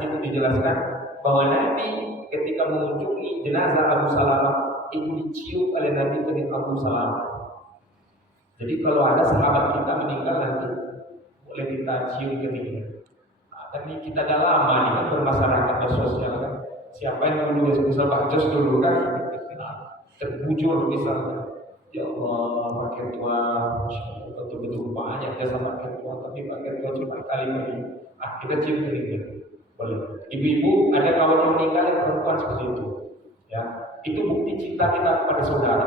itu dijelaskan bahwa Nabi ketika mengunjungi jenazah Abu Salamah itu dicium oleh Nabi dengan Abu Salamah. Jadi kalau ada sahabat kita meninggal nanti boleh kita cium keningnya. Kan ini kita dah lama nih kan bermasyarakat bersosial kan. Siapa yang dulu misal Pak Jos dulu kan terbujur misalnya. Ya Allah, pakai tua, betul-betul banyak jasa pakai tua, tapi pakai tua cuma kali ini. Kita cium keningnya, boleh. Ibu-ibu ada kawan yang meninggal yang perempuan seperti itu, ya. Itu bukti cinta kita kepada saudara.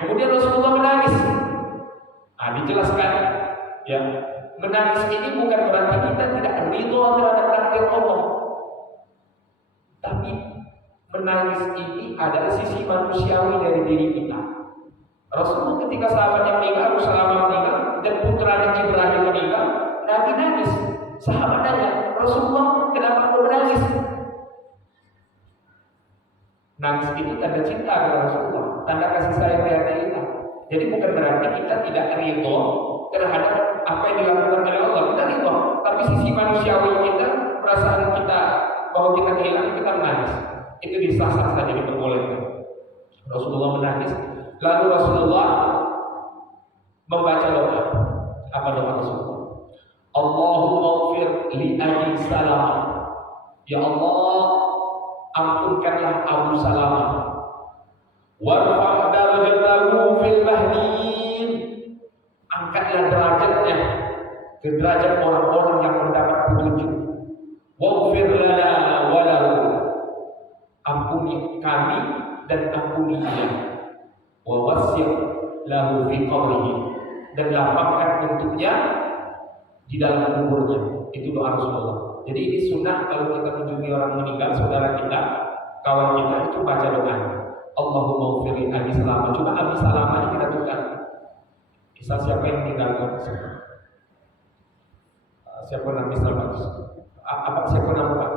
Kemudian Rasulullah menangis. Dijelaskan, ya. Menangis ini bukan berarti kita tidak ridho terhadap takdir Allah, tapi menangis ini adalah sisi manusiawi dari diri kita. Rasulullah ketika sahabatnya meninggal, Abu Salamah meninggal, dan putranya Ibrahim meninggal, Nabi nangis. Sahabat tanya, Rasulullah kenapa kau menangis? Nangis itu tanda cinta kepada Rasulullah, tanda kasih sayang dari kita. Jadi bukan berarti kita tidak ridho terhadap apa yang dilakukan oleh Allah. Kita ridho, tapi sisi manusiawi kita, perasaan kita bahwa kita kehilangan, kita menangis. Itu disah-sah saja diperbolehkan. Rasulullah menangis, lalu Rasulullah membaca doa. Apa doa Rasulullah? Allahumma ighfir li Abi Salamah. Ya Allah, ampunkanlah Abu Salamah. Warfa' darajatahu fil mahdiyyin. Angkatlah derajatnya ke derajat orang-orang yang mendapat petunjuk. Waghfir lana wa lahu. Ampuni kami dan ampuni dia. Wa wasi' lahu fi qabrihi. Dan lapangkan untuknya di dalam kuburnya. Itu doa Rasulullah. Jadi ini sunnah kalau kita mengunjungi orang meninggal, saudara kita, kawan kita, itu baca doa. Allahumma ighfir li Abi Salamah. Cuma Abi Salamah ini kita tukar. Misal siapa yang meninggalkan? Siapa nama Salamah? Apa siapa nama Pak?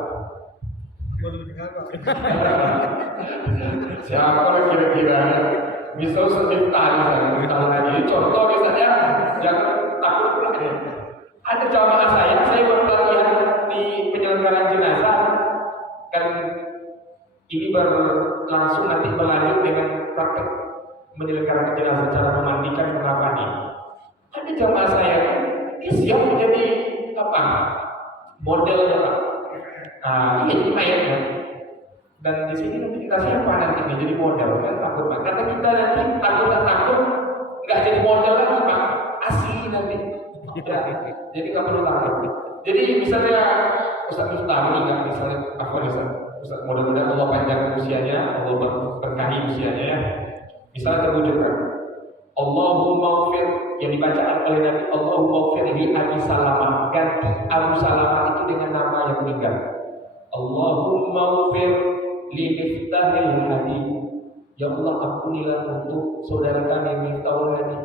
Siapa kira-kira? Misal setifta misalnya. Contoh misalnya, jangan takut pula deh. Ada jamaah saya berpelatihan di penyelenggaraan jenazah, kan ini berlangsung nanti berlanjut dengan praktek menyelenggarakan jenazah, cara memandikan, mengafani. Ada jamaah saya, dia siap menjadi apa? Modelnya Pak. Iya jadi mayatnya. Dan di sini nanti kita siapa nanti nih jadi model kan takut Pak. Karena kita nanti takut nggak jadi model lagi Pak. Asli nanti. Ya, jadi nggak perlu takut. Jadi misalnya Ustaz Miftah meninggal misalnya apa Ustaz mudah-mudahan Allah panjang usianya, Allah berkahi usianya ya. Misalnya terwujudkan Allahumma ighfir yang dibaca oleh Nabi, Allahumma ighfir li Abi Salamah, ganti Abu Salamah itu dengan nama yang meninggal. Allahumma ighfir li Miftahil Hadi. Ya Allah ampunilah untuk saudara kami Miftahul Hadi.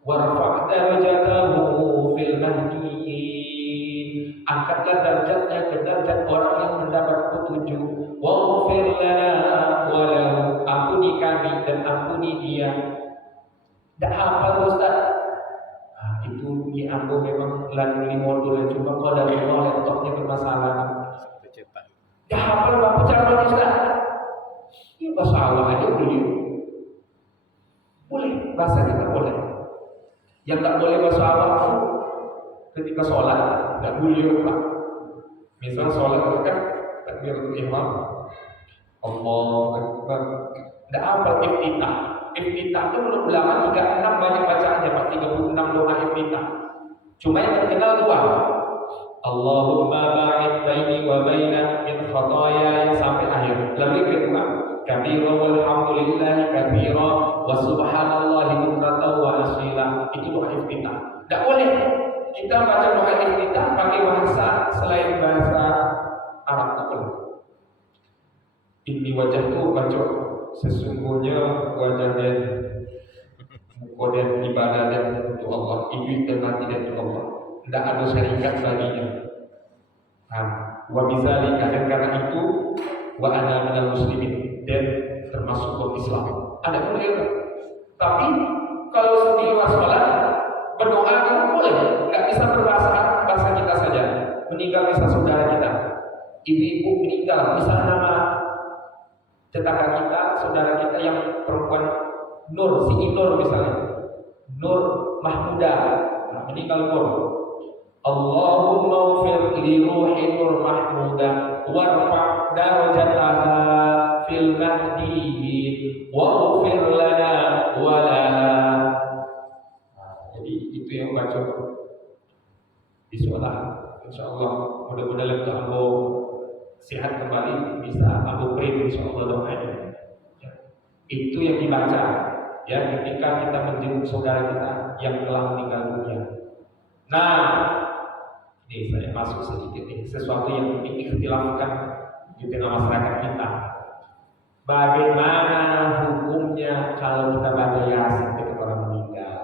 Warfa' darajatahu fil mahdiyyin. Angkatlah derajatnya ke derajat orang yang mendapat petunjuk. Waghfir lana wa lahu. Ampuni kami dan ampuni dia. Dah hafal Ustaz? Itu di aku memang lagi modul cuma kalau dari laptopnya bermasalah. Dah hafal Bapak cara Ustaz? Ini bahasa Allah aja boleh. Boleh, bahasa kita boleh. Yang tak boleh bahasa Allah ketika sholat, tak boleh Pak. Misal sholat itu kan takbiratul ihram, Allahu Akbar. Tak hafal iftitah. Iftitah itu menurut ulama 36 banyak bacaannya Pak, 36 doa iftitah. Cuma yang terkenal dua. Allahumma ba'id baini wa baina min khataaya yang sampai akhir. Lalu yang kedua, kabira walhamdulillahi kabira wa subhanallahi bukratan wa asila. Itu doa iftitah. Tak boleh kita baca doa iftitah pakai bahasa selain bahasa Arab, tak boleh. Ini wajah tu baca sesungguhnya wajah dan muka dan ibadah dan untuk Allah, ibu dan mati dan untuk Allah. Tidak ada syarikat baginya. Wa bizalika, dan karena itu wa ana minal muslimin, dan termasuk orang Islam. Ada boleh. Tapi kalau di luar sholat berdoa kan boleh, nggak bisa berbahasa bahasa kita saja. meninggal misal saudara kita, ibu-ibu meninggal, misal nama tetangga kita, saudara kita yang perempuan Nur, si Nur misalnya, Nur Mahmuda, meninggal Nur. Allahumma ufir li ruhi Nur Mahmuda warfa' darajataha fil mahdiyin wa ufir lana wa laha. Jadi itu yang baca di sholat. InsyaAllah mudah-mudahan Ambo sehat kembali, bisa Ambo pray InsyaAllah doanya. Itu yang dibaca ya ketika kita menjenguk saudara kita yang telah meninggal dunia. Nah, ini saya masuk sedikit nih, sesuatu yang diikhtilafkan di tengah masyarakat kita. Bagaimana hukumnya kalau kita baca Yasin ketika orang meninggal?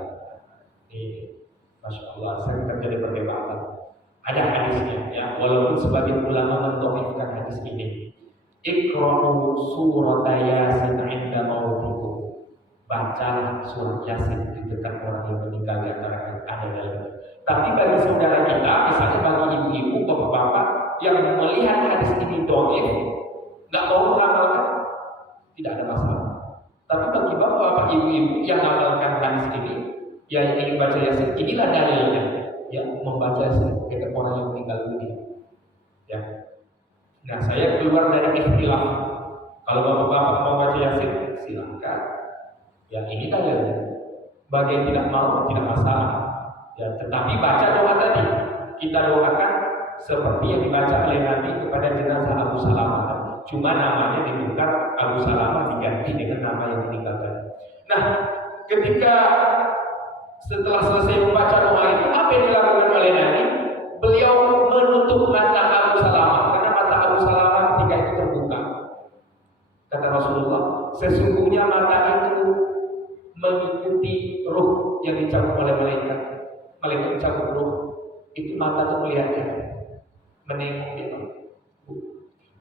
Ini, Masya Allah, sering terjadi perdebatan. Ada hadisnya, ya, walaupun sebagian ulama mendhaifkan hadis ini. Iqra'u surat Yasin 'inda mautikum. Bacalah surat Yasin di dekat orang yang meninggal di antara ada dalam. Tapi bagi saudara kita, misalnya bagi ibu-ibu, bapak-bapak yang melihat hadis ini dhaif, nggak mau mengamalkan, tidak ada masalah. Tapi bagi bapak-bapak, ibu-ibu yang mengamalkan hadis ini, yang ingin baca Yasin, inilah dalilnya, ya, membaca Yasin dekat orang yang meninggal dunia. Ya. Nah, saya keluar dari ikhtilaf. Kalau bapak-bapak mau baca Yasin, silakan. Ya, ini dalilnya. Bagi yang tidak mau, tidak masalah. Ya, tetapi baca doa tadi, kita doakan seperti yang dibaca oleh Nabi kepada jenazah Abu Salamah. Cuma namanya ditukar, Abu Salamah diganti dengan nama yang meninggal tadi. Nah, ketika setelah selesai membaca doa itu, apa yang dilakukan oleh Nabi? Beliau menutup mata Abu Salamah, karena mata Abu Salamah ketika itu terbuka. Kata Rasulullah, sesungguhnya mata itu mengikuti ruh yang dicabut oleh malaikat. Malaikat cabut ruh, itu mata itu melihatnya, menengok gitu.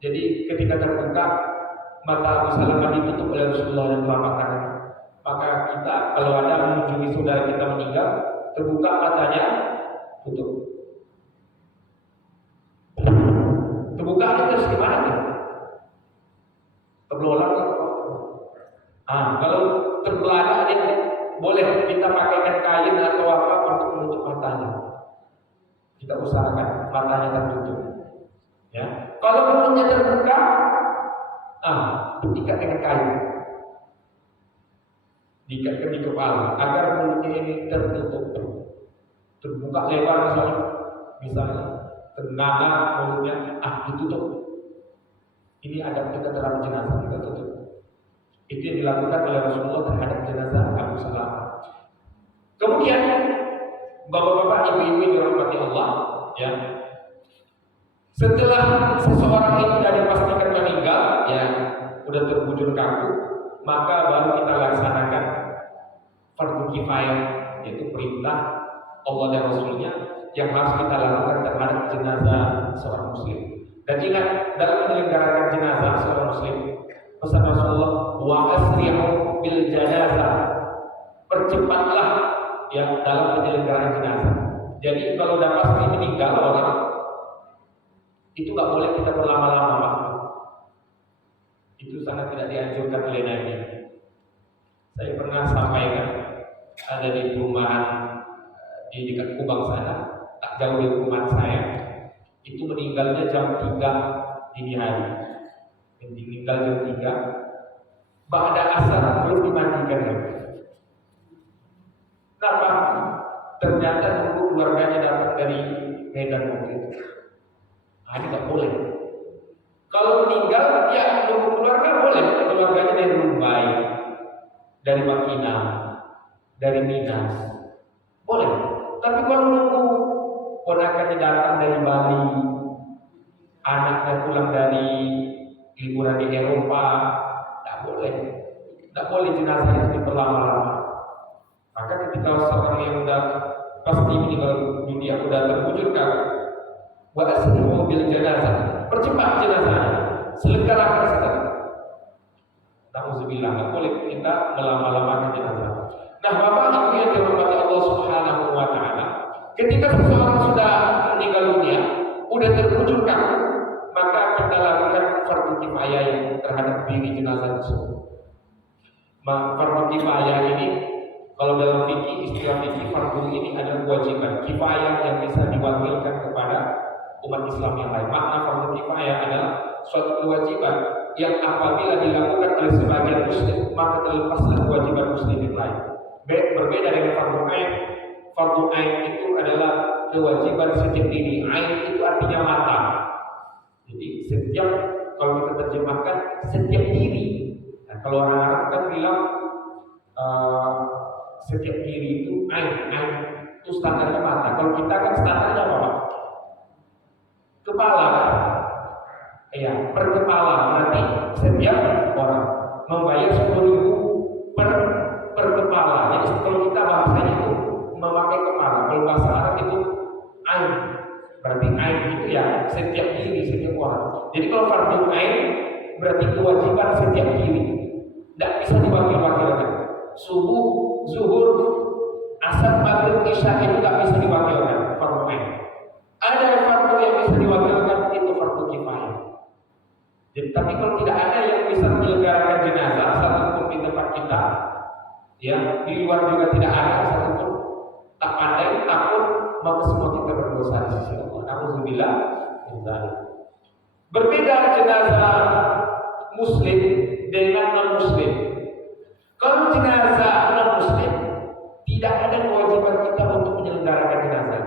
Jadi ketika terbuka, mata Abu Salamah ditutup oleh Rasulullah dan telapak tangan. Maka kita kalau ada mengunjungi saudara kita meninggal, terbuka matanya, tutup. Terbuka terus gimana tuh? Terbelah. Kalau terbelah dia boleh kita pakaikan kain atau apa untuk menutup matanya. Kita usahakan matanya tertutup. Ya. Kalau mulutnya terbuka, diikat dengan kain. Diikatkan di kepala agar mulutnya ini tertutup, terbuka lebar misalnya ternganga mulutnya, ditutup. Ini adab kita dalam jenazah, kita tutup. Itu yang dilakukan oleh Rasulullah terhadap jenazah Abu Salamah. Kemudian bapak-bapak, ibu-ibu yang dirahmati Allah, ya, setelah seseorang itu sudah dipastikan meninggal, ya, udah terbujur kaku, maka baru kita laksanakan fardhu kifayah, yaitu perintah Allah dan Rasulnya yang harus kita lakukan terhadap jenazah seorang muslim. Dan ingat, dalam menyelenggarakan jenazah seorang muslim, pesan Rasulullah, wa asri'u bil janazah, percepatlah ya dalam penyelenggaraan jenazah. Jadi kalau sudah pasti meninggal orang, itu nggak boleh kita berlama-lama. Itu sangat tidak dianjurkan oleh Nabi. Saya pernah sampaikan, ada di perumahan di dekat Kubang sana, tak jauh dari rumah saya, itu meninggalnya jam 3 dini hari. Meninggal jam 3, ba'da asar belum dimandikan lagi. Kenapa? Ternyata nunggu keluarganya datang dari Medan waktu itu. Ini tak boleh. Kalau meninggal, ya nunggu keluarga boleh. Keluarganya dari Mumbai, dari Makinan, dari Minas, boleh. Tapi kalau nunggu ponakannya datang dari Bali, anaknya pulang dari liburan di Eropa, tak boleh. Tak boleh jenazah itu diperlama-lama. Maka ketika seorang yang sudah pasti meninggal dunia, sudah terbujur kaku, wa asri'u bil janazah, percepat jenazahnya, selenggarakan segera. Nauzubillah, tak boleh kita melama-lamakan jenazah. Nah, Bapak Ibu yang dirahmati Allah Subhanahu wa taala, ketika seseorang sudah meninggal dunia, sudah mentakbiri jenazah tersebut. Fardu kifayah ini, kalau dalam fikih, istilah fikih fardu ini adalah kewajiban kifayah yang bisa diwakilkan kepada umat Islam yang lain. Makna fardu kifayah adalah suatu kewajiban yang apabila dilakukan oleh sebagian muslim maka terlepaslah kewajiban muslim yang lain. Berbeda dengan fardu ain. Fardu ain itu adalah kewajiban setiap diri. Ain itu artinya mata. Jadi setiap, kalau kita terjemahkan, setiap diri. Nah, kalau orang Arab kan bilang setiap diri itu ain itu standarnya mata. Kalau kita kan standarnya apa, Pak? Kepala. Ya, per kepala berarti setiap orang membayar 10.000 per kepala. Jadi kalau kita bahasanya itu memakai kepala. Kalau bahasa Arab itu ain. Berarti ain itu ya setiap diri, setiap orang. Jadi kalau fardu ain berarti kewajiban setiap diri. Tidak bisa diwakil-wakilkan. Subuh, zuhur, asar, maghrib, isya itu tidak bisa diwakilkan fardu ain. Ada fardu yang bisa diwakilkan, itu fardu kifayah. Jadi, tapi kalau tidak ada yang bisa menyelenggarakan jenazah satupun di tempat kita, ya di luar juga tidak ada satupun, tak pandai, takut, maka semua kita berdosa di sisi Allah. Alhamdulillah. Berbeda jenazah muslim dengan non muslim. Kalau jenazah non muslim tidak ada kewajiban kita untuk menyelenggarakan jenazah.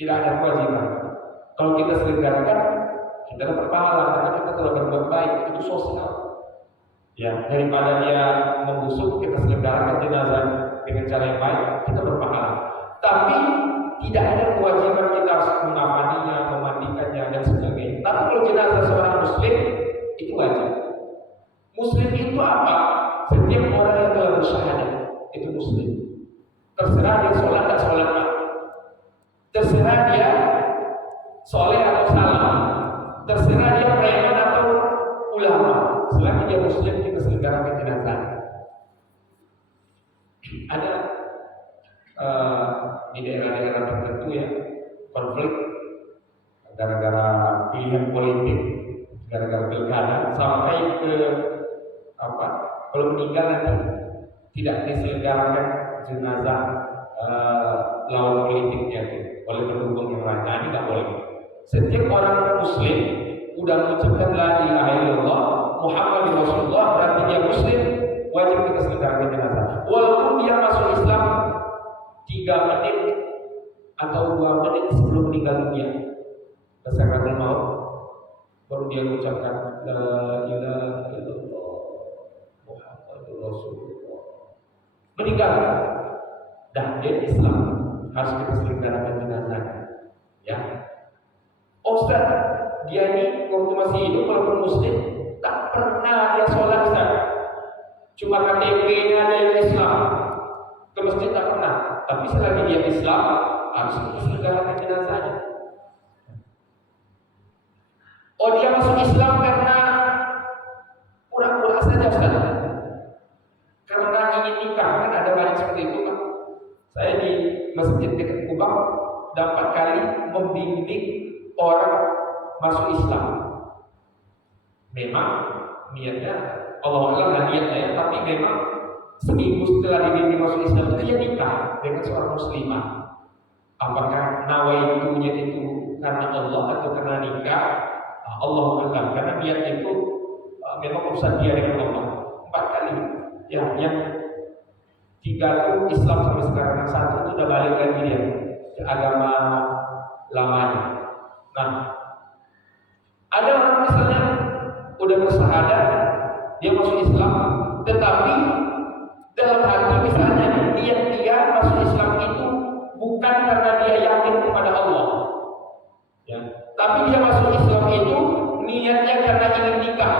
Tidak ada kewajiban. Kalau kita selenggarakan, kita dapat pahala karena kita telah berbuat baik, itu sosial. Ya, daripada dia membusuk, kita selenggarakan jenazah dengan cara yang baik, kita berpahala. Tapi tidak ada kewajiban kita harus mengafaninya, memandikannya dan sebagainya. Tapi kalau jenazah seorang muslim itu wajib. Muslim itu apa? Setiap orang yang telah bersyahadat itu muslim. Terserah dia sholat tak sholat, terserah dia soleh atau salah, terserah dia preman atau ulama, selagi dia muslim kita selenggarakan jenazah. Ada di daerah-daerah tertentu ya konflik gara-gara pilihan politik, gara-gara pilkada, sampai ke apa? Kalau meninggal nanti tidak diselenggarakan jenazah lawan politiknya itu oleh pendukung yang lain. Nah, ini tidak boleh. Setiap orang muslim udah mengucapkan la ilaha illallah Muhammadur Rasulullah, berarti dia muslim, wajib kita selenggarakan jenazah. Walaupun dia masuk Islam 3 menit atau 2 menit sebelum meninggal dunia, sakaratul maut, baru dia mengucapkan la ilaha illallah Muhammadur Rasulullah, meninggal. Dan dia Islam, harus kita selenggarakan jenazah. Ya, Ustaz, dia ini waktu masih hidup walaupun muslim tak pernah dia sholat, Ustaz. Cuma KTP-nya aja yang Islam, ke masjid tak pernah. Tapi selagi dia Islam, harus kita selenggarakan jenazahnya. Oh, dia masuk Islam karena pura-pura saja, Ustaz. Karena ingin nikah, kan ada banyak seperti itu, Pak. Saya di masjid dekat Kubang 4 kali membimbing orang masuk Islam. Memang niatnya Allah Alam niatnya ya, tapi memang seminggu setelah dibimbing masuk Islam dia nikah dengan seorang muslimah. Apakah nawaitunya itu karena Allah atau karena nikah? Allah Alam, karena niat itu memang urusan dia dengan Allah. 4 kali. Ya, yang 3 itu Islam sampai sekarang, yang 1 itu udah balik lagi dia ke agama lamanya. Nah, ada orang misalnya udah bersyahadat, dia masuk Islam, tetapi dalam hati misalnya niat dia masuk Islam itu bukan karena dia yakin kepada Allah, ya, tapi dia masuk Islam itu niatnya karena ingin nikah.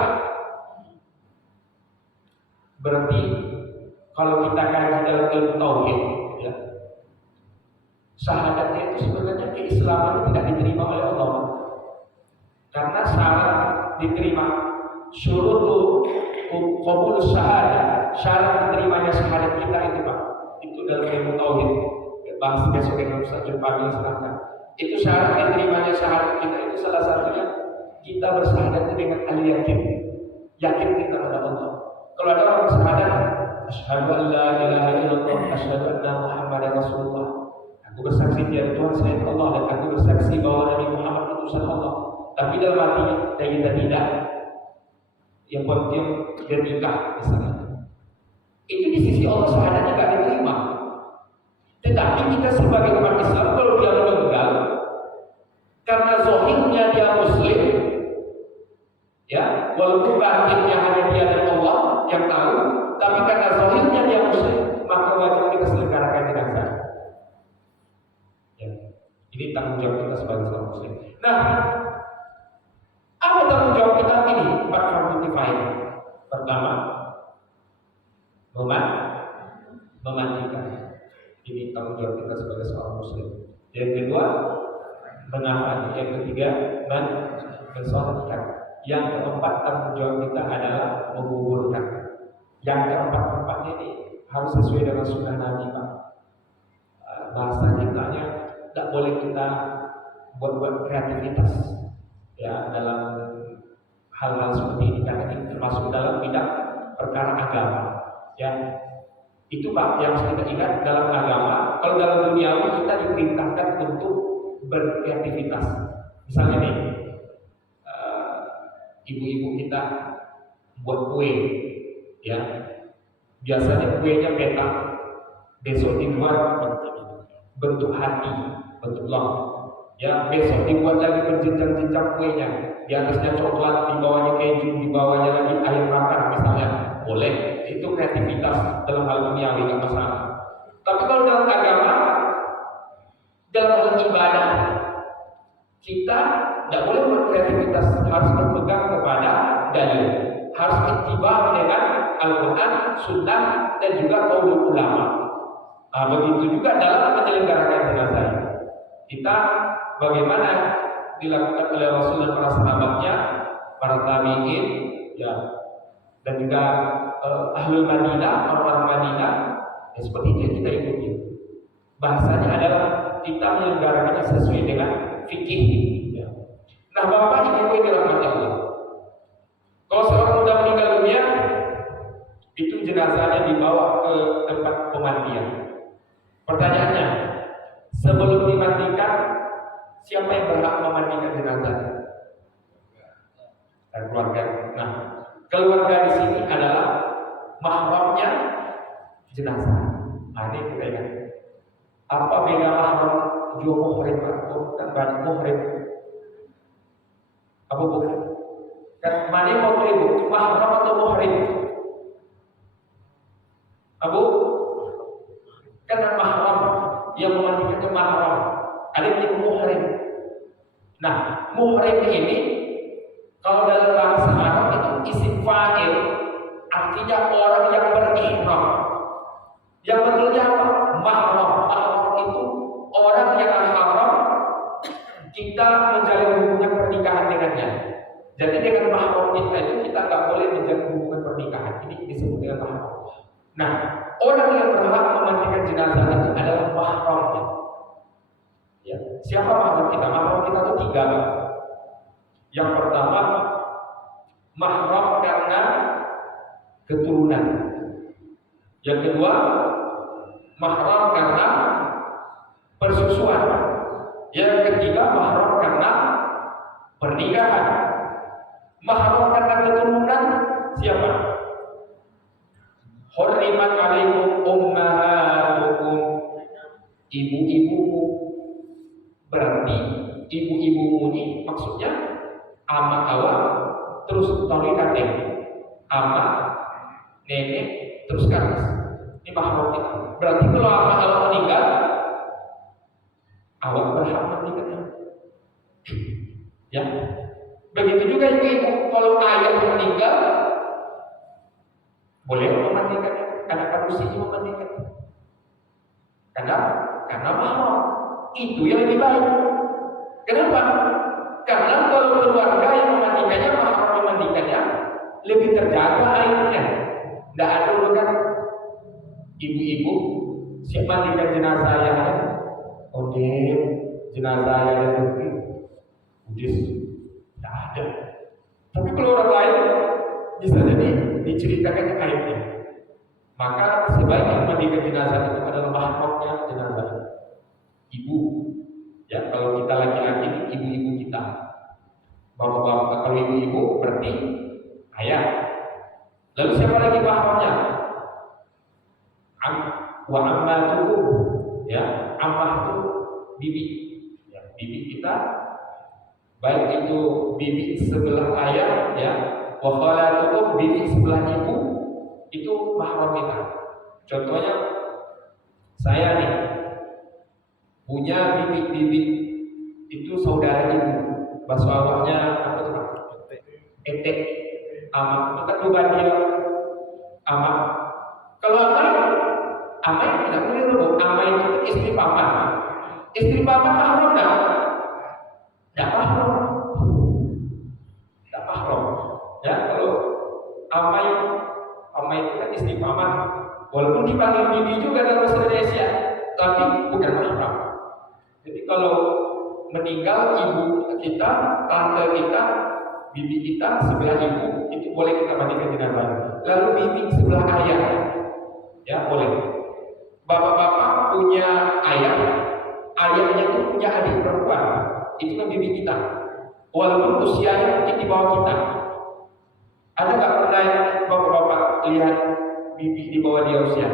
Berarti kalau kita kaji dalam ilmu tauhid, ya, syahadatnya itu sebenarnya keislaman tidak diterima oleh Allah. Karena syarat diterima syurutu qabul syahadat, syarat diterimanya syahadat kita itu, Pak. Itu dalam ilmu tauhid. Bahas besok dengan Ustaz Jum'ah silakan. Itu syarat diterimanya syahadat kita itu salah satunya kita bersyahadat dengan ahli yakin. yakin kita pada Allah. Kalau ada orang bersyahadat, asyhadu an la ilaha illallah, asyhadu anna Muhammadar Rasulullah. Aku bersaksi tiada Tuhan selain Allah dan aku bersaksi bahwa Nabi Muhammad utusan Allah. Tapi dalam hatinya kita tidak. Yang penting dia nikah misalnya. Itu di sisi Allah syahadatnya tidak diterima. Tetapi kita sebagai umat Islam kalau dia meninggal karena zahirnya dia Muslim, ya walaupun batinnya hanya dia dan Allah yang tahu, tapi karena zahirnya dia Muslim, maka wajib kita selenggarakan jenazah. Ya, ini tanggung jawab kita sebagai seorang Muslim. Nah, apa tanggung jawab kita ini? 4 fardu kifayah. Pertama, memandikan. Ini tanggung jawab kita sebagai seorang Muslim. Yang kedua, menafkahi. Yang ketiga, mensolatkan. Yang keempat, tanggung jawab kita adalah menguburkan. Yang keempat-empatnya ini harus sesuai dengan sunnah Nabi, Pak. Bahasa kitanya tidak boleh kita buat kreativitas ya dalam hal-hal seperti ini karena ini termasuk dalam bidang perkara agama. Ya, itu Pak yang harus kita ingat dalam agama. Kalau dalam dunia kita diperintahkan untuk berkreativitas. Misalnya nih, ibu-ibu kita buat kue, ya. Biasanya kuenya petak, besok dibuat bentuk hati, bentuk love. Ya, besok dibuat lagi berjenjang-jenjang kuenya. Di atasnya coklat, di bawahnya keju, di bawahnya lagi air bakar misalnya. Boleh, itu kreativitas dalam hal duniawi nggak masalah. Tapi kalau dalam agama, dalam hal ibadah, kita tidak boleh berkreativitas, harus berpegang kepada dalil, harus ittiba dengan Al-Quran, Sunnah, dan juga qaul ulama. Nah, begitu juga dalam menyelenggarakan jenazah. Kita bagaimana dilakukan oleh Rasul dan para sahabatnya, para tabi'in, ya, dan juga ahlul Madinah, orang-orang Madinah, ya seperti itu kita ikuti. Bahasanya adalah kita menyelenggarakannya sesuai dengan fikih. Ya. Nah, Bapak Ibu yang dirahmati Allah, kalau seorang muda meninggal dunia, itu jenazahnya dibawa ke tempat pemandian. Pertanyaannya, sebelum dimandikan, siapa yang berhak memandikan jenazah? Dan keluarga. Nah, keluarga di sini adalah mahramnya jenazah. Nah, ini kita ingat. Apa beda mahram jo muhrim dan muhrim? Apa bukan? Kan mana muhrim? Mahram atau muhrim? Abu? Kan mahram yang memandikan itu mahram. Ada yang muhrim. Nah, muhrim ini kalau dalam bahasa Arab itu isim fa'il, artinya orang yang berihram. Yang betulnya apa? Mahram. Mahram itu orang yang haram kita menjalin hubungan pernikahan dengannya. Jadi dengan mahram kita itu kita nggak boleh menjalin hubungan pernikahan. Ini disebut dengan mahram. Nah, orang yang berhak memandikan jenazah itu adalah mahramnya. Ya, siapa mahram kita? Mahram kita itu 3. Yang pertama, mahram karena keturunan. Yang kedua, mahram karena persusuan. Yang ketiga, mahram karena pernikahan. Mahram karena keturunan siapa? Hurrimat alaikum ummahatukum, ibu-ibumu. Berarti ibu-ibumu ini maksudnya ama awak terus tolikan deh, ama nenek terus karas. Ini mahram kita. Berarti kalau ama awak meninggal, awak berhak memandikannya. Ya. Begitu juga ibu-ibu, kalau ayah meninggal, boleh memandikannya, karena manusia memandikannya. Karena mahram itu yang lebih baik. Kenapa? Karena kalau keluarga yang memandikannya, mahram memandikannya, lebih terjaga airnya. Tidak ada kan ibu-ibu siap mandikan jenazah yang jenazah yang udis, tidak ada. Tapi kalau orang lain bisa jadi diceritakan aibnya. Maka sebaiknya mandikan jenazah itu adalah mahramnya jenazah. Ibu, ya kalau kita laki-laki ibu-ibu kita. Bapak-bapak kalau ibu-ibu berarti ayah. Lalu siapa lagi mahramnya? Wa ammatuhu, ya, ammah itu bibi, ya, bibi kita, baik itu bibi sebelah ayah, ya, wa khalatuhu bibi sebelah ibu, itu mahram kita. Contohnya saya nih punya bibi itu saudara ibu, bahasa awalnya apa tuh? Etek, amak itu kan juga dia amak. Kalau amai tidak boleh dulu. Amai itu kan istri paman. Istri paman mahram enggak? Enggak mahram. Enggak mahram. Ya, kalau amai itu kan istri paman. Walaupun dipanggil bibi juga dalam bahasa Indonesia, tapi bukan mahram. Jadi kalau meninggal ibu kita, tante kita, bibi kita sebelah ibu itu boleh kita mandikan jenazah. Lalu bibi sebelah ayah, ya boleh. Bapak-bapak punya ayah, ayahnya itu punya adik perempuan, itu kan bibi kita. Walaupun usianya mungkin di bawah kita. Ada nggak pernah bapak-bapak lihat bibi di bawah dia usia?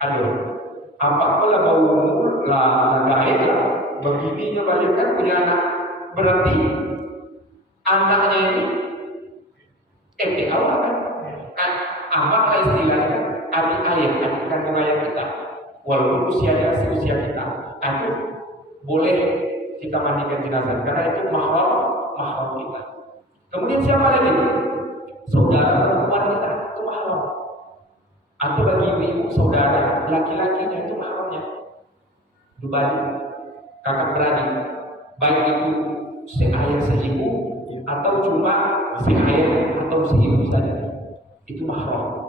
Ada. Apa lah bau umur lah gaib lah. Begininya banyak kan punya anak. Berarti anaknya ini awal kan? Amak lah istilahnya. Adik ayah, adik kandung ayah kita, walaupun usianya usia kita, itu boleh kita mandikan jenazah karena itu mahram kita. Kemudian siapa lagi? Saudara perempuan kita itu mahram. Atau bagi ibu saudara laki-lakinya itu mahramnya. Dubadi, kakak beradik, baik itu seayah seibu atau cuma seayah atau seibu saja, itu mahram.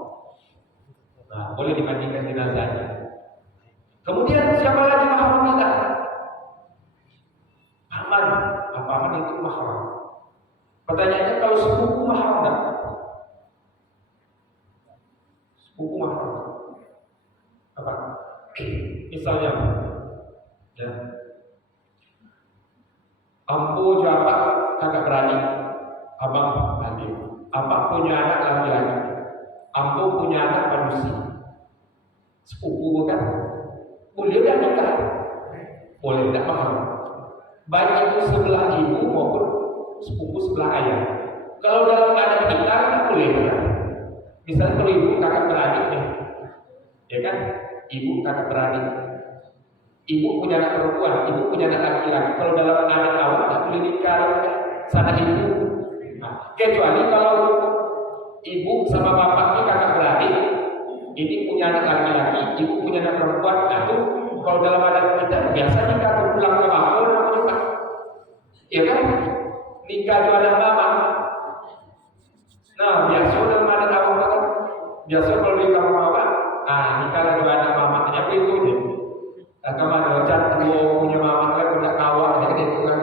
Nah, boleh dimandikan jenazahnya. Kemudian siapa lagi mahram kita? Paman itu mahram. Pertanyaannya kalau sepupu mahram enggak? Sepupu mahram. Apa? Misalnya, ya, ampu jabat kakak beradik, abang adik, abang punya anak laki-laki. Ambo punya anak manusia, sepupu bukan? Boleh tidak nikah? Boleh tidak mahram. Baik itu sebelah ibu maupun sepupu sebelah ayah. Kalau dalam anak kita kan boleh kan? Misalnya kalau ibu kakak beradik nih, ya kan? Ibu kakak beradik. Ibu punya anak perempuan, ibu punya anak laki-laki. Kalau dalam anak awal tidak boleh nikah sana ibu. Nah, kecuali kalau ibu sama bapak ini kakak beradik, ini punya anak laki-laki, ibu punya anak perempuan. Nah itu kalau dalam adat kita biasa nikah pulang ke bapak namanya, ya kan? Nikah itu ada mama. Nah biasa dalam adat apa kan? Biasa kalau nikah sama bapak, nikah lagi ada mama. Apa itu deh? Kalau ada jatuh punya mama kan udah kawat, jadi itu kan.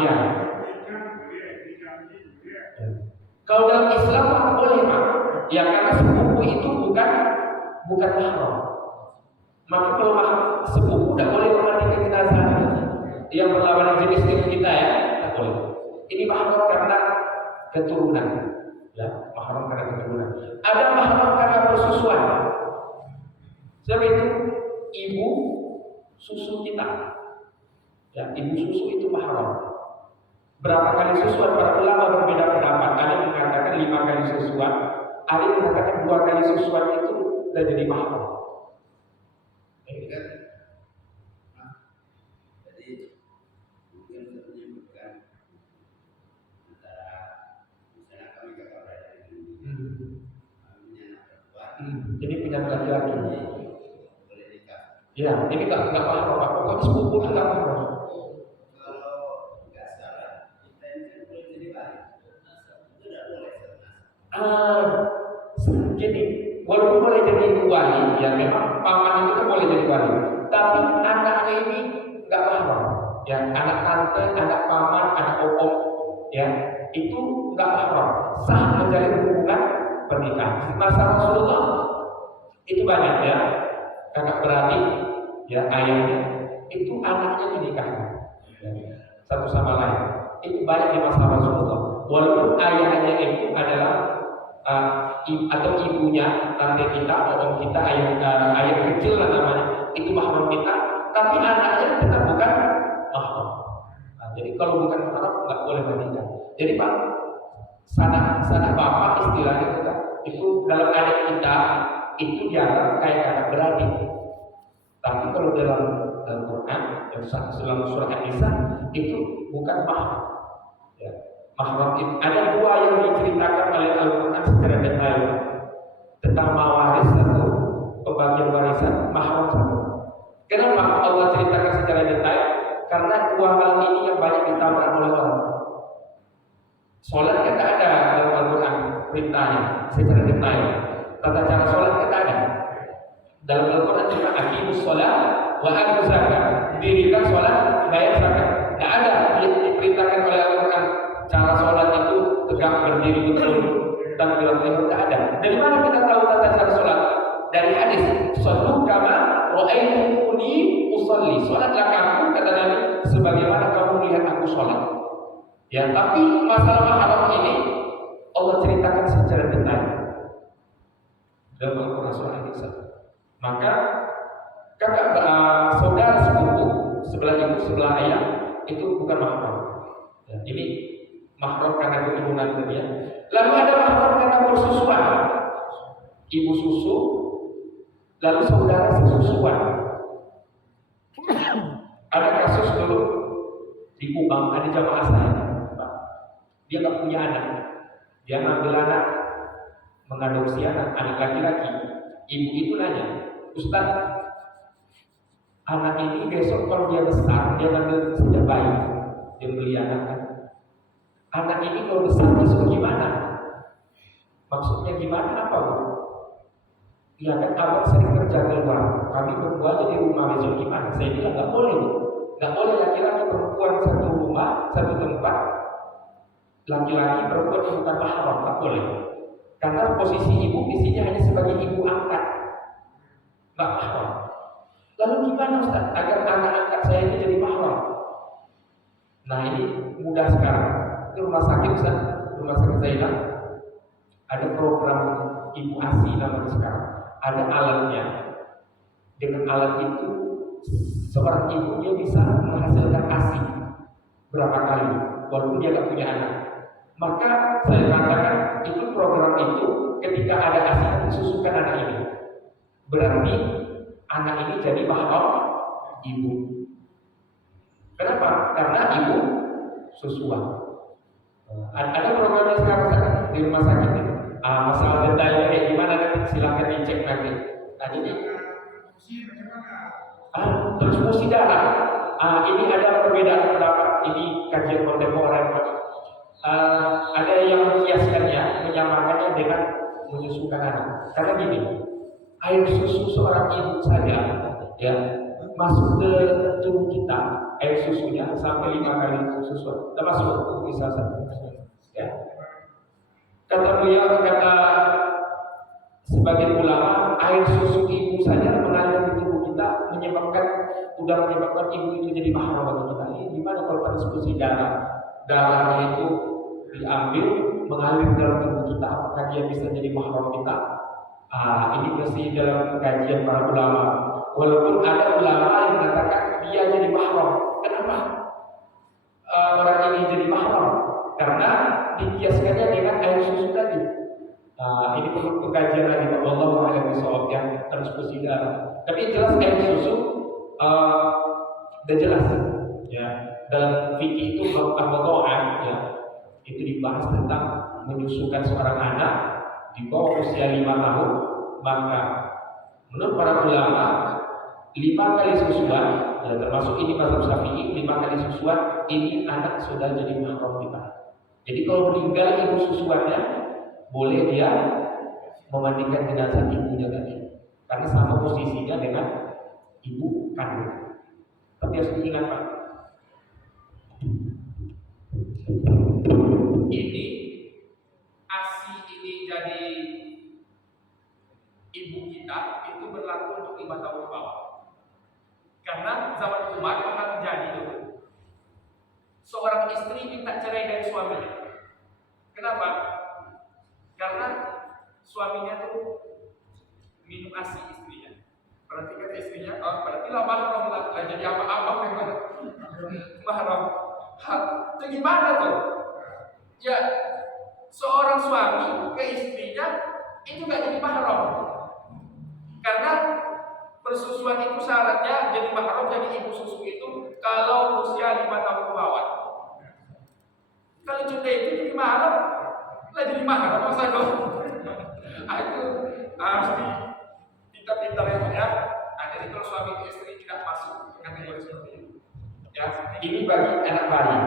Iya. Kalau dalam Islam boleh Pak. Ya karena sepupu itu bukan mahram. Maka kalau mahram sepupu tidak boleh memandikan jenazah yang berlawanan jenis dengan kita ya, tidak boleh. Ini mahram karena keturunan. Ya, mahram karena keturunan. Ada mahram karena persusuan. Sebab itu ibu susu kita. Ya, ibu susu itu mahram. Berapa kali susuan? Para ulama berbeda pendapat. Ada yang mengatakan 5 kali susuan, ada yang mengatakan 2 kali susuan itu sudah jadi mahram. Jadi mungkin untuk menyebutkan antara misalnya kami kakak beradik punya anak perempuan, Jadi punya laki-laki. boleh nikah. Ya, ini nggak mahram Pak. Pokoknya sepupu itu nggak mahram. Gini, walaupun boleh jadi wali, ya memang paman itu kan boleh jadi wali, tapi anaknya ini nggak mahram. Ya, anak tante, anak paman, anak opung, ya itu nggak mahram. Sah menjalin hubungan pernikahan. Masa Rasulullah itu banyak ya, kakak beradik, ya ayahnya, itu anaknya dinikahkan satu sama lain. Itu banyak di masa Rasulullah. Walaupun ayahnya itu adalah atau ibunya, tante kita, om kita, ayah kecil lah namanya, itu mahram kita, tapi anaknya tetap bukan mahram. Nah, jadi kalau bukan mahram nggak boleh menikah. Jadi pak, sanak bapak istilahnya kita, itu dalam adat kita itu dianggap kayak kakak beradik. Tapi kalau dalam Al-Quran, dalam surah An-Nisa itu bukan mahram. Ya. Mahram itu ada dua yang diceritakan oleh Al-Quran secara detail tentang mawaris satu, pembagian warisan, mahram satu. Kenapa Allah ceritakan secara detail? Karena dua hal ini yang banyak ditabrak oleh orang. Sholat kan tak ada dalam Al-Quran perintahnya secara detail. Tata cara sholat kan tak ada. Dalam Al-Quran cuma aqimus sholat wa atuz zakat. Dirikan sholat, bayar zakat. Tak ada diperintahkan oleh Al-Quran cara sholat itu tegak berdiri betul dan bilang tak ada. Dari mana kita tahu tata cara sholat? Dari hadis. Shallu kama ra'aitumuni usolli. Sholatlah kamu, kata Nabi, sebagaimana kamu lihat aku sholat. Ya, tapi masalah mahram ini Allah ceritakan secara detail dalam Al-Quran surah An-Nisa. Maka kakak saudara sepupu sebelah ibu sebelah ayah itu bukan mahram. Ya, ini mahram karena keturunan dia. Lalu ada mahram karena persusuan. Ibu susu, lalu saudara sesusuan. Ada kasus dulu di Kubang, ada jamaah saya. Dia nggak punya anak, dia ngambil anak, mengadopsi anak laki-laki. Ibu itu nanya, Ustaz, anak ini besok kalau dia besar, dia ngambil sejak bayi, dia beli anak kan. Anak ini kalau besar besok gimana? Maksudnya gimana apa bu? Ya kan abang sering kerja keluar, kami berdua aja di rumah, besok gimana? Saya bilang nggak boleh, nggak boleh laki-laki perempuan satu rumah, satu tempat. Laki-laki perempuan yang bukan mahram tak boleh, karena posisi ibu di sini hanya sebagai ibu angkat, nggak mahram. Lalu gimana Ustaz agar anak angkat saya ini jadi mahram? Nah ini mudah sekarang. Di rumah sakit Ustaz, rumah sakit Zainab ada program ibu ASI namanya sekarang. Ada alatnya. Dengan alat itu seorang ibu dia bisa menghasilkan ASI berapa kali, walaupun dia nggak punya anak. Maka saya katakan itu program itu ketika ada ASI disusukan anak ini, berarti anak ini jadi mahram ibu. Kenapa? Karena ibu susuan. Ada programnya sekarang di rumah sakit ini. Masalah detailnya kayak gimana nanti silakan dicek nanti. Nah jadi transfusi darah. Ini ada perbedaan pendapat. Ini kajian kontemporer. Ada yang mengkiaskannya, menyamakannya dengan menyusukan anak. Karena gini, air susu seorang ibu saja, ya, masuk ke tubuh kita, air susunya sampai 5 kali susu, termasuk bisa satu. Ya. Kata beliau, kata sebagian ulama, air susu ibu saja mengalir di tubuh kita menyebabkan ibu itu jadi mahram bagi kita. Ini gimana kalau transfusi darahnya itu diambil mengalir dalam tubuh kita, apakah dia bisa jadi mahram kita? Ini mesti dalam kajian para ulama. Walaupun ada ulama yang mengatakan dia jadi mahram. Kenapa orang ini jadi mahram? Karena dikiaskannya dengan air susu tadi. Ini perlu pengkajian lagi. Wallahu a'lam bishawab ya, transfusi darah. Tapi jelas air susu udah jelas ya. Dalam fikih itu al-wada'an ya. Itu dibahas tentang menyusukan seorang anak di bawah usia 5 tahun, maka menurut para ulama 5 kali susuan, ya termasuk ini mazhab Syafi'i, 5 kali susuan ini anak sudah jadi mahram kita. Jadi kalau meninggal ibu susuannya, boleh dia memandikan jenazah ibunya tadi, karena sama posisinya dengan ibu kandung. Tapi harus diingat Pak, ini ASI ini jadi ibu kita itu berlaku untuk 5 tahun ke bawah. Karena zaman Umar pernah terjadi dulu, seorang istri minta cerai dari suaminya. Kenapa? Karena suaminya tuh minum ASI istrinya. Berarti kata istrinya, oh berarti lah mahram lah, jadi apa-apa memang mahram. Itu gimana tuh? Ya, seorang suami ke istrinya itu gak jadi mahram. Karena persusuan itu syaratnya jadi mahram, jadi ibu susu itu kalau usia 5 tahun ke bawah. Kalau sudah itu jadi mahram, lah jadi mahram masa dong? Itu harus pintar-pintar ya. Jadi kalau suami ke istri tidak masuk kategori seperti itu. Ya, ini bagi anak bayi.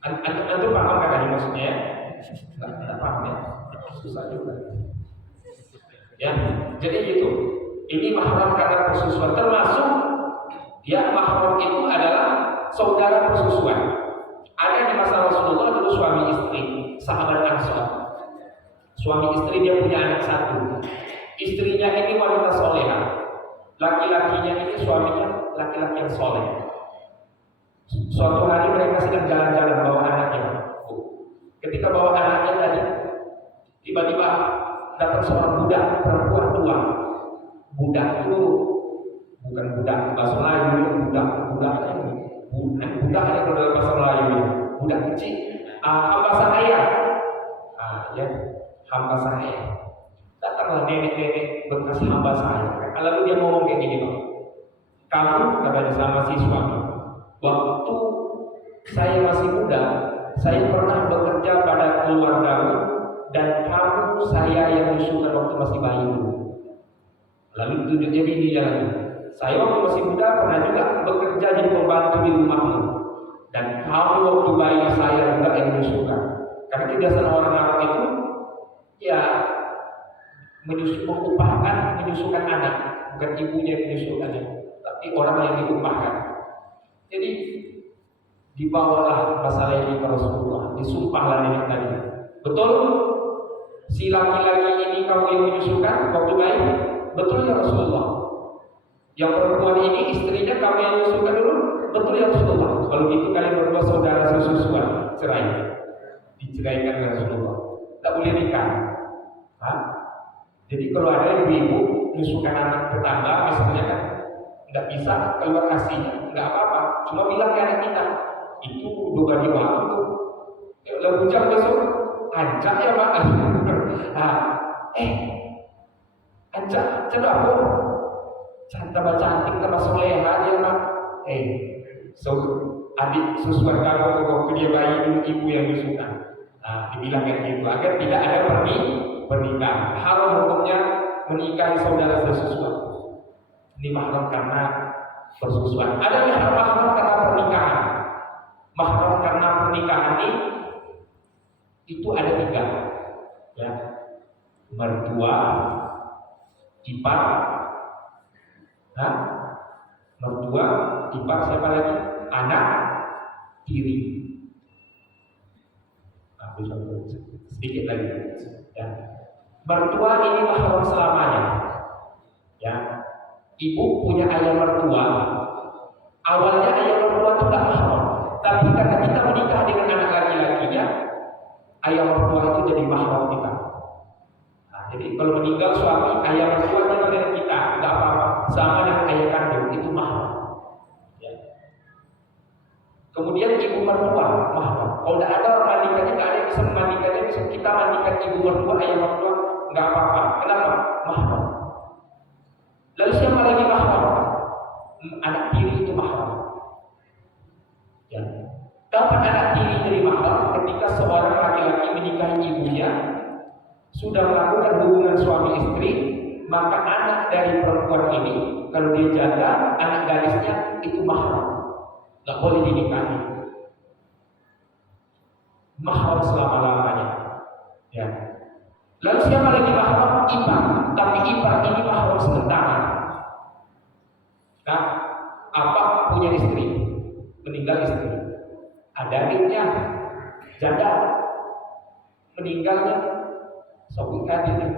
Antum paham kan tadi maksudnya? Tidak paham ya? Susah juga. Ya, jadi gitu. Ini mahram karena persusuan, termasuk ya mahram itu adalah saudara persusuan. Ada di masa Rasulullah dulu suami istri, sahabat Ansor. Suami istri dia punya anak satu. Istrinya ini wanita solehah, laki-lakinya ini suaminya laki-laki yang soleh. Suatu hari mereka sedang jalan-jalan bawa anaknya. Ketika bawa anaknya tadi, tiba-tiba datang seorang budak perempuan tua. Budak itu bukan budak bahasa Melayu, budak ada kalau dalam bahasa Melayu, budak kecil, hamba sahaya, ya hamba sahaya. Datanglah nenek-nenek bekas hamba saya. Lalu dia ngomong kayak gini, Pak. Kamu katanya sama si suami, waktu saya masih muda, saya pernah bekerja pada keluargamu dan kamu saya yang menyusukan waktu masih bayi dulu. Lalu tunjuknya ini jalan. Saya waktu masih muda pernah juga bekerja jadi pembantu di rumahmu dan kamu waktu bayi saya juga yang menyusukan. Karena kebiasaan orang-orang itu ya mengupahkan menyusukan anak, bukan ibunya yang menyusukannya, tapi orang yang diupahkan. Jadi dibawalah masalah ini ke Rasulullah, disumpahlah nenek tadi. Betul, si laki-laki ini kamu yang menyusukan waktu bayi? Betul ya Rasulullah. Yang perempuan ini istrinya kamu yang menyusukan dulu? Betul ya Rasulullah. Kalau gitu kalian berdua saudara sesusuan, cerai. Diceraikan oleh Rasulullah. Tak boleh nikah. Jadi kalau ada ibu-ibu menyusukan anak tetangga misalnya kan, nggak bisa keluar kasihnya, nggak apa-apa, cuma bilang ke anak kita, itu udah bagi waktu, udah hujan besok, ancak ya Pak, ancak, coba aku, tambah cantik, tambah soleha dia Pak, adik susuan kamu waktu dia bayi dulu ibu yang menyusukan, dibilang kayak gitu, agar tidak ada pernikahan. Haram hukumnya menikahi saudara sesusuan. Ini mahram karena persusuan. Ada yang mahram karena pernikahan. Mahram karena pernikahan ini itu ada 3. Ya. Mertua, ipar, mertua, ipar, siapa lagi? Anak tiri. Sedikit lagi. Ya. Mertua ini mahram selamanya. Ya. Ibu punya ayah mertua. Awalnya ayah mertua itu tidak mahram, tapi karena kita menikah dengan anak laki-lakinya, ayah mertua itu jadi mahram kita. Jadi kalau meninggal suami, ayah mertua jadi dengan kita, tidak apa-apa. Sama dengan ayah kandung itu mahram. Ya. Kemudian ibu mertua mahram. Kalau tidak ada orang mandikannya, tidak ada yang bisa memandikannya, bisa kita mandikan ibu mertua, ayah mertua. Enggak apa-apa. Kenapa? Mahram. Lalu siapa lagi mahram? Anak tiri itu mahram. Ya. Kapan anak tiri jadi mahram? Ketika seorang laki-laki menikahi ibunya, sudah melakukan hubungan suami istri, maka anak dari perempuan ini, kalau dia janda, anak gadisnya itu mahram. Enggak boleh dinikahi. Mahram selama-lamanya. Ya. Lalu siapa lagi mahram? Ipar. Tapi ipar ini mahram sementara. Nah, apa punya istri, meninggal istri, ada adiknya, janda, meninggalnya, sopi adiknya,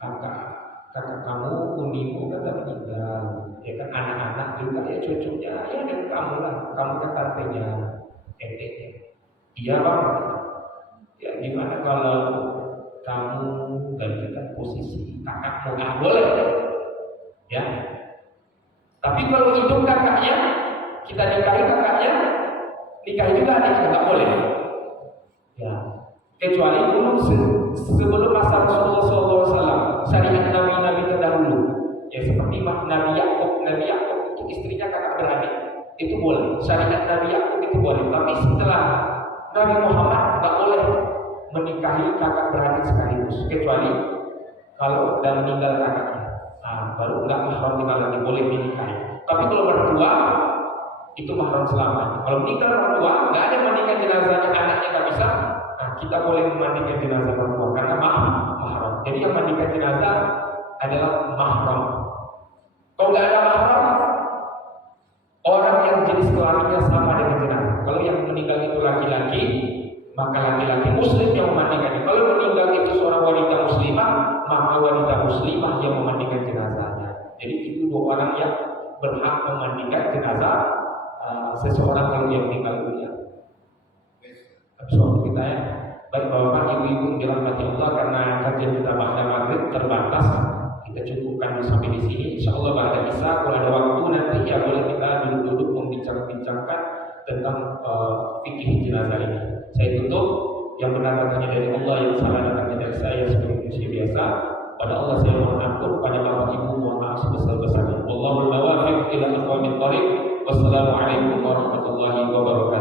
kakak kamu, unimu kata meninggal, ya kan anak-anak juga ya cucunya, ya dan kamu lah, kamu kan tantenya, enteknya, iya bang, ya gimana kalau kamu gantikan posisi kakakmu, nggak boleh, ya. Tapi kalau hidup kakaknya, kita nikahi kakaknya, nikahi juga adiknya, nggak boleh. Ya, kecuali dulu sebelum masa Rasulullah SAW, syariat nabi-nabi terdahulu, ya seperti Nabi Yakub itu istrinya kakak beradik, itu boleh. Syariat Nabi Yakub itu boleh. Tapi setelah Nabi Muhammad nggak boleh menikahi kakak beradik sekaligus, kecuali kalau udah meninggal kakaknya. Nah, baru nggak mahram tinggal lagi, boleh dinikahi. Tapi kalau mertua itu mahram selamanya. Kalau meninggal mertua, nggak ada mandikan jenazahnya, anaknya nggak bisa. Nah, kita boleh memandikan jenazah mertua karena mahram. Jadi yang mandikan jenazah adalah mahram. Kalau nggak ada mahram, orang yang jenis kelaminnya sama dengan jenazah. Kalau yang meninggal itu laki-laki, maka laki-laki muslim yang memandikannya. Kalau meninggal itu seorang wanita muslimah, maka wanita muslimah yang memandikan jenazahnya. Jadi itu dua orang yang berhak memandikan jenazah seseorang kalau yang meninggal dunia. Soal kita ya, baik bapak ibu-ibu dirahmati Allah, karena kajian kita pada maghrib terbatas, kita cukupkan sampai di sini. Insya Allah pada bisa kalau ada waktu nanti ya boleh kita duduk-duduk membincang-bincangkan tentang fikih jenazah ini. Saya tutup, yang benar datangnya dari Allah, yang salah datangnya dari saya sebagai manusia biasa. Pada Allah saya mohon ampun, pada bapak ibu mohon maaf sebesar-besarnya. Wallahul muwaffiq ila aqwamit thoriq. Wassalamualaikum warahmatullahi wabarakatuh.